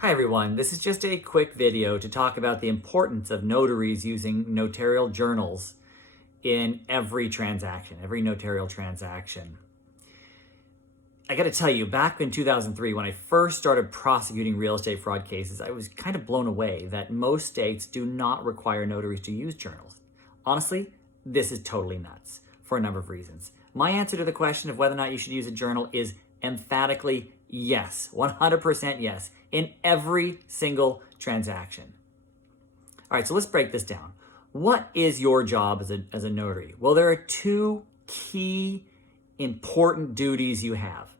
Hi everyone, this is just a quick video to talk about the importance of notaries using notarial journals in every transaction, every notarial transaction. I gotta tell you, back in 2003, when I first started prosecuting real estate fraud cases, I was kind of blown away that most states do not require notaries to use journals. Honestly, this is totally nuts for a number of reasons. My answer to the question of whether or not you should use a journal is emphatically yes, 100% yes, in every single transaction. All right, so let's break this down. What is your job as a notary? Well, there are two key important duties you have.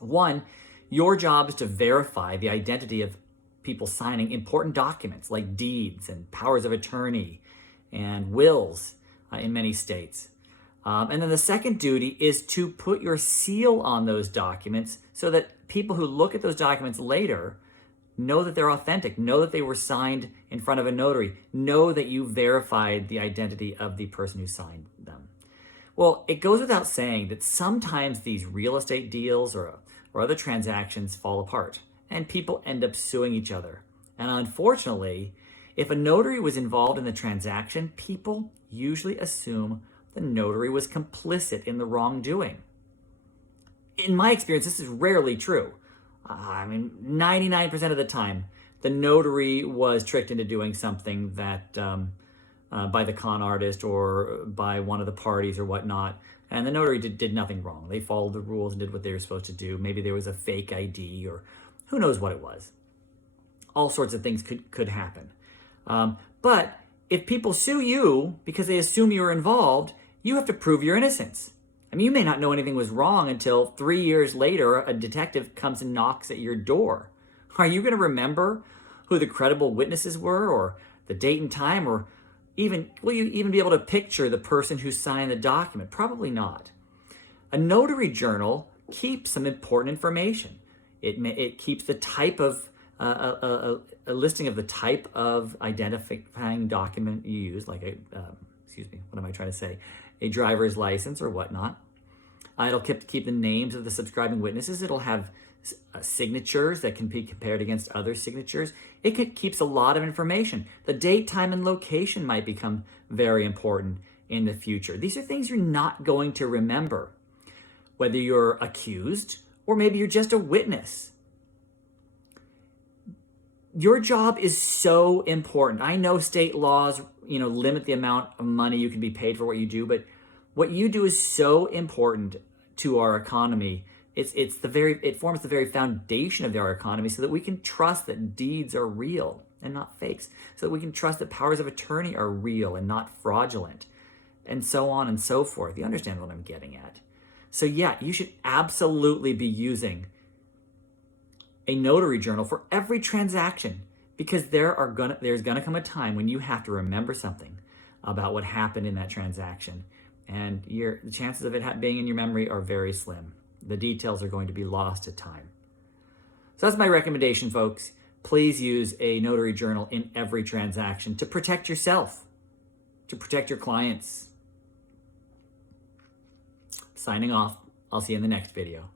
One, your job is to verify the identity of people signing important documents like deeds and powers of attorney and wills in many states. And then the second duty is to put your seal on those documents so that people who look at those documents later know that they're authentic, know that they were signed in front of a notary, know that you verified the identity of the person who signed them. Well, it goes without saying that sometimes these real estate deals or other transactions fall apart and people end up suing each other. And unfortunately, if a notary was involved in the transaction, people usually assume the notary was complicit in the wrongdoing. In my experience, this is rarely true. 99% of the time, the notary was tricked into doing something that by the con artist or by one of the parties or whatnot, and the notary did nothing wrong. They followed the rules and did what they were supposed to do. Maybe there was a fake ID or who knows what it was. All sorts of things could happen. But if people sue you because they assume you were involved, you have to prove your innocence. I mean, you may not know anything was wrong until 3 years later, a detective comes and knocks at your door. Are you going to remember who the credible witnesses were or the date and time, or will you even be able to picture the person who signed the document? Probably not. A notary journal keeps some important information. It keeps the type of a listing of the type of identifying document you use, like a driver's license or whatnot. It'll keep the names of the subscribing witnesses. It'll have signatures that can be compared against other signatures. It keeps a lot of information. The date, time, and location might become very important in the future. These are things you're not going to remember, whether you're accused or maybe you're just a witness. Your job is so important. I know state laws, limit the amount of money you can be paid for what you do, but what you do is so important to our economy. It forms the very foundation of our economy, so that we can trust that deeds are real and not fakes, so that we can trust that powers of attorney are real and not fraudulent, and so on and so forth. You understand what I'm getting at? So yeah, you should absolutely be using a notary journal for every transaction, because there's gonna come a time when you have to remember something about what happened in that transaction, and the chances of it being in your memory are very slim. The details are going to be lost to time. So that's my recommendation, folks. Please use a notary journal in every transaction to protect yourself, to protect your clients. Signing off. I'll see you in the next video.